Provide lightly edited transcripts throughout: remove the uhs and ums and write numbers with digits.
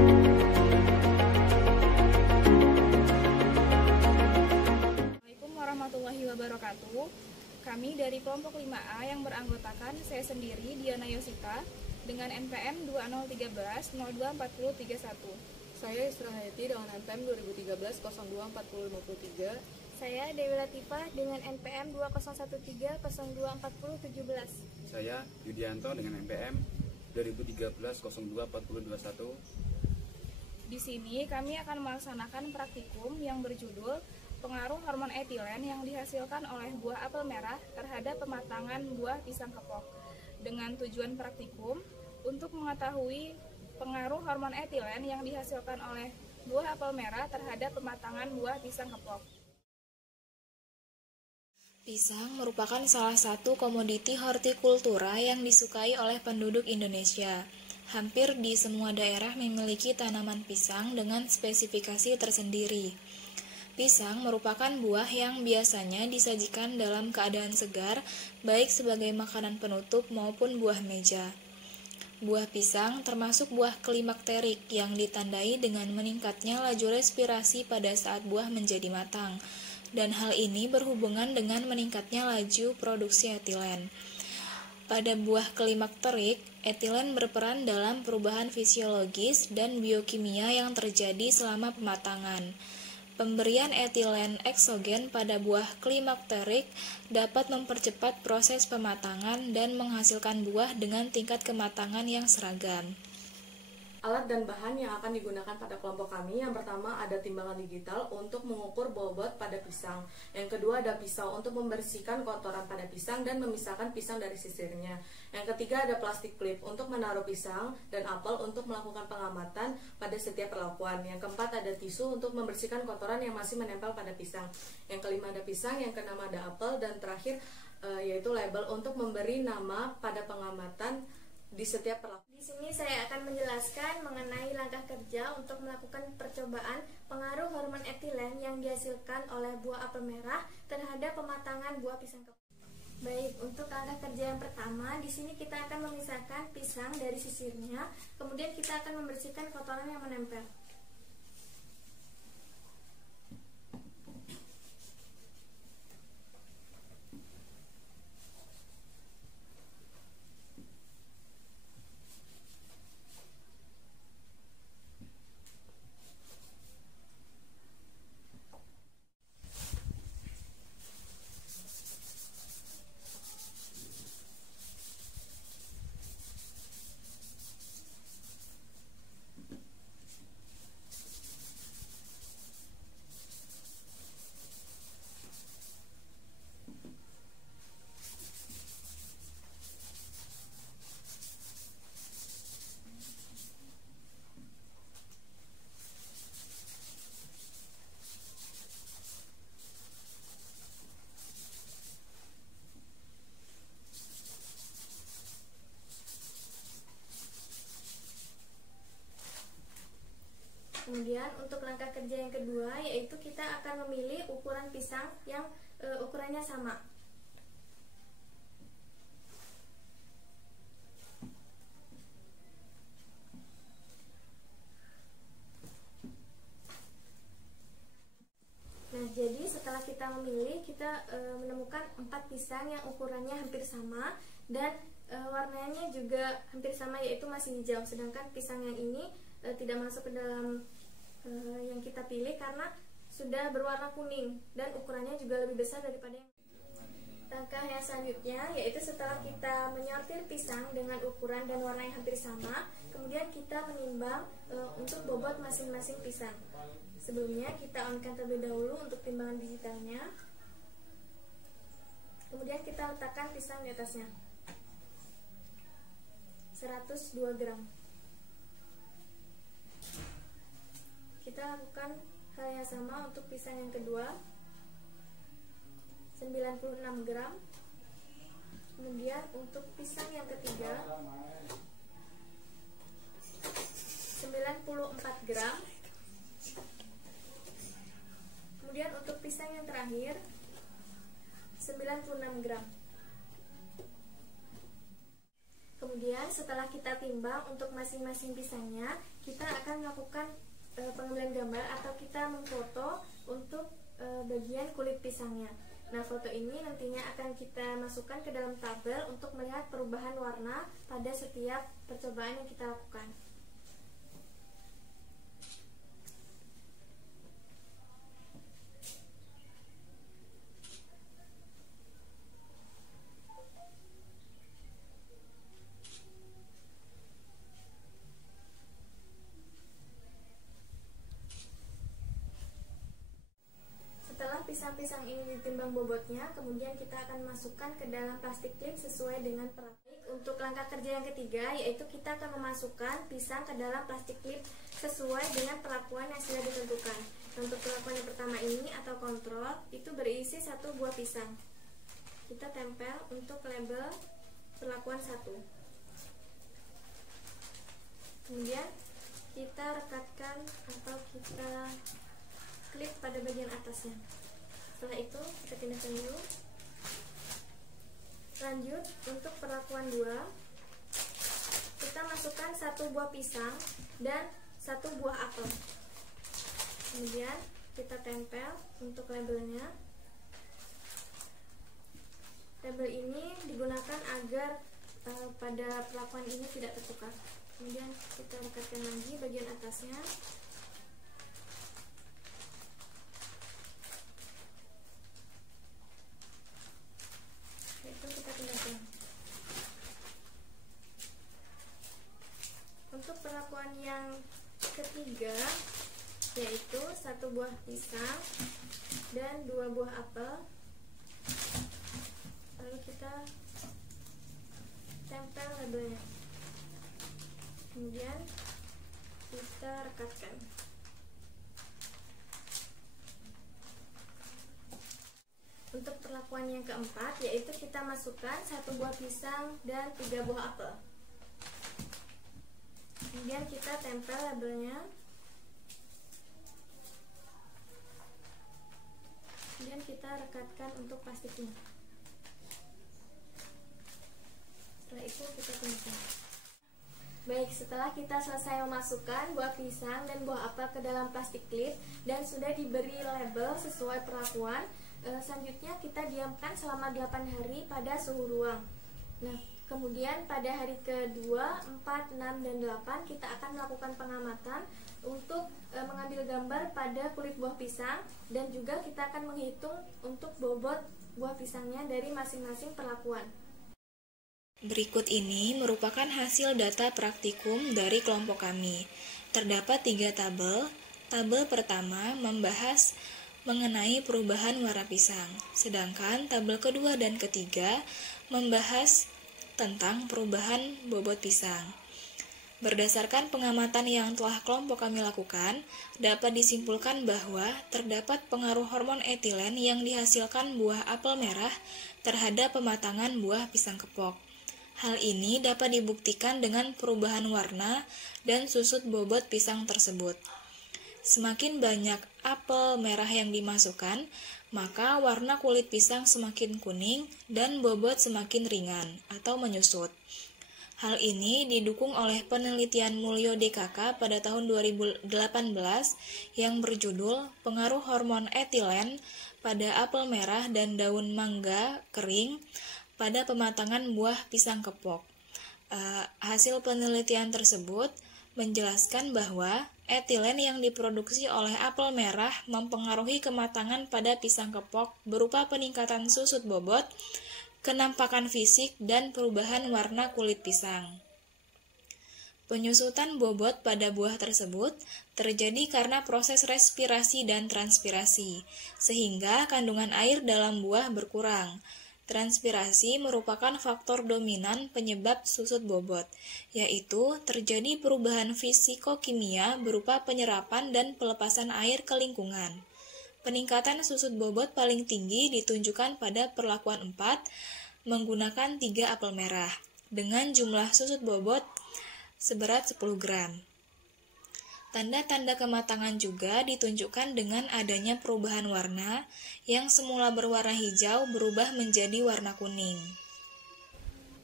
Assalamualaikum warahmatullahi wabarakatuh. Kami dari kelompok 5A yang beranggotakan saya sendiri, Diana Yosita, dengan NPM 2013-024031. Saya Isra Hayati dengan NPM 2013-024053. Saya Dewi Latifah dengan NPM 2013-024017. Saya Yudianto dengan NPM 2013-024021. Di sini kami akan melaksanakan praktikum yang berjudul pengaruh hormon etilen yang dihasilkan oleh buah apel merah terhadap pematangan buah pisang kepok. Dengan tujuan praktikum untuk mengetahui pengaruh hormon etilen yang dihasilkan oleh buah apel merah terhadap pematangan buah pisang kepok. Pisang merupakan salah satu komoditi hortikultura yang disukai oleh penduduk Indonesia. Hampir di semua daerah memiliki tanaman pisang dengan spesifikasi tersendiri. Pisang merupakan buah yang biasanya disajikan dalam keadaan segar, baik sebagai makanan penutup maupun buah meja. Buah pisang termasuk buah klimakterik yang ditandai dengan meningkatnya laju respirasi pada saat buah menjadi matang, dan hal ini berhubungan dengan meningkatnya laju produksi etilen. Pada buah klimakterik, etilen berperan dalam perubahan fisiologis dan biokimia yang terjadi selama pematangan. Pemberian etilen eksogen pada buah klimakterik dapat mempercepat proses pematangan dan menghasilkan buah dengan tingkat kematangan yang seragam. Alat dan bahan yang akan digunakan pada kelompok kami, yang pertama ada timbangan digital untuk mengukur bobot pada pisang. Yang kedua ada pisau untuk membersihkan kotoran pada pisang dan memisahkan pisang dari sisirnya. Yang ketiga ada plastik klip untuk menaruh pisang dan apel untuk melakukan pengamatan pada setiap perlakuan. Yang keempat ada tisu untuk membersihkan kotoran yang masih menempel pada pisang. Yang kelima ada pisang, yang keenam ada apel, dan terakhir yaitu label untuk memberi nama pada pengamatan di setiap perlakuan. Di sini saya akan menjelaskan mengenai langkah kerja untuk melakukan percobaan pengaruh hormon etilen yang dihasilkan oleh buah apel merah terhadap pematangan buah pisang kepok. Baik, untuk langkah kerja yang pertama, di sini kita akan memisahkan pisang dari sisirnya, kemudian kita akan membersihkan kotoran yang menempel. Kemudian untuk langkah kerja yang kedua, yaitu kita akan memilih ukuran pisang yang ukurannya sama. Nah, jadi setelah kita memilih, kita menemukan 4 pisang yang ukurannya hampir sama dan warnanya juga hampir sama, yaitu masih hijau. Sedangkan pisang yang ini tidak masuk ke dalam yang kita pilih karena sudah berwarna kuning dan ukurannya juga lebih besar daripada yang. Langkah yang selanjutnya yaitu setelah kita menyortir pisang dengan ukuran dan warna yang hampir sama, kemudian kita menimbang untuk bobot masing-masing pisang. Sebelumnya kita on-kan terlebih dahulu untuk timbangan digitalnya. Kemudian kita letakkan pisang di atasnya. 102 gram. Kita lakukan hal yang sama untuk pisang yang kedua, 96 gram. Kemudian untuk pisang yang ketiga, 94 gram. Kemudian untuk pisang yang terakhir, 96 gram. Kemudian setelah kita timbang untuk masing-masing pisangnya, kita akan melakukan pengambilan gambar atau kita memfoto untuk bagian kulit pisangnya. Nah, foto ini nantinya akan kita masukkan ke dalam tabel untuk melihat perubahan warna pada setiap percobaan yang kita lakukan. Pisang-pisang ini ditimbang bobotnya, kemudian kita akan masukkan ke dalam plastik klip sesuai dengan peraturan. Untuk langkah kerja yang ketiga, yaitu kita akan memasukkan pisang ke dalam plastik klip sesuai dengan perlakuan yang sudah ditentukan. Untuk perlakuan yang pertama ini atau kontrol, itu berisi 1 buah pisang. Kita tempel untuk label perlakuan 1. Kemudian kita rekatkan atau kita klip pada bagian atasnya. Setelah itu kita pindahkan dulu. Lanjut untuk perlakuan 2, kita masukkan 1 buah pisang dan 1 buah apel. Kemudian kita tempel untuk labelnya. Label ini digunakan agar pada perlakuan ini tidak tertukar. Kemudian kita rekatkan lagi bagian atasnya. Untuk perlakuan yang ketiga, yaitu 1 buah pisang dan 2 buah apel, lalu kita tempel labelnya, kemudian kita rekatkan. Untuk perlakuan yang keempat, yaitu kita masukkan 1 buah pisang dan 3 buah apel. Kemudian kita tempel labelnya. Kemudian kita rekatkan untuk plastiknya. Setelah itu kita pindahkan. Baik, setelah kita selesai memasukkan buah pisang dan buah apel ke dalam plastik klip dan sudah diberi label sesuai perlakuan, selanjutnya kita diamkan selama 8 hari pada suhu ruang. Nah, kemudian pada hari kedua, 4, 6, dan 8 kita akan melakukan pengamatan untuk mengambil gambar pada kulit buah pisang, dan juga kita akan menghitung untuk bobot buah pisangnya dari masing-masing perlakuan. Berikut ini merupakan hasil data praktikum dari kelompok kami. Terdapat 3 tabel. Tabel pertama membahas mengenai perubahan warna pisang, sedangkan tabel kedua dan ketiga membahas tentang perubahan bobot pisang. Berdasarkan pengamatan yang telah kelompok kami lakukan, dapat disimpulkan bahwa terdapat pengaruh hormon etilen yang dihasilkan buah apel merah terhadap pematangan buah pisang kepok. Hal ini dapat dibuktikan dengan perubahan warna dan susut bobot pisang tersebut. Semakin banyak apel merah yang dimasukkan, maka warna kulit pisang semakin kuning dan bobot semakin ringan atau menyusut. Hal ini didukung oleh penelitian Mulyo DKK pada tahun 2018 yang berjudul Pengaruh Hormon Etilen pada Apel Merah dan Daun Mangga Kering pada Pematangan Buah Pisang Kepok. Hasil penelitian tersebut menjelaskan bahwa etilen yang diproduksi oleh apel merah mempengaruhi kematangan pada pisang kepok berupa peningkatan susut bobot, kenampakan fisik, dan perubahan warna kulit pisang. Penyusutan bobot pada buah tersebut terjadi karena proses respirasi dan transpirasi, sehingga kandungan air dalam buah berkurang. Transpirasi merupakan faktor dominan penyebab susut bobot, yaitu terjadi perubahan fisikokimia berupa penyerapan dan pelepasan air ke lingkungan. Peningkatan susut bobot paling tinggi ditunjukkan pada perlakuan 4 menggunakan 3 apel merah, dengan jumlah susut bobot seberat 10 gram. Tanda-tanda kematangan juga ditunjukkan dengan adanya perubahan warna yang semula berwarna hijau berubah menjadi warna kuning.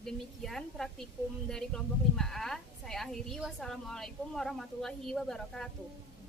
Demikian praktikum dari kelompok 5A. Saya akhiri. Wassalamualaikum warahmatullahi wabarakatuh.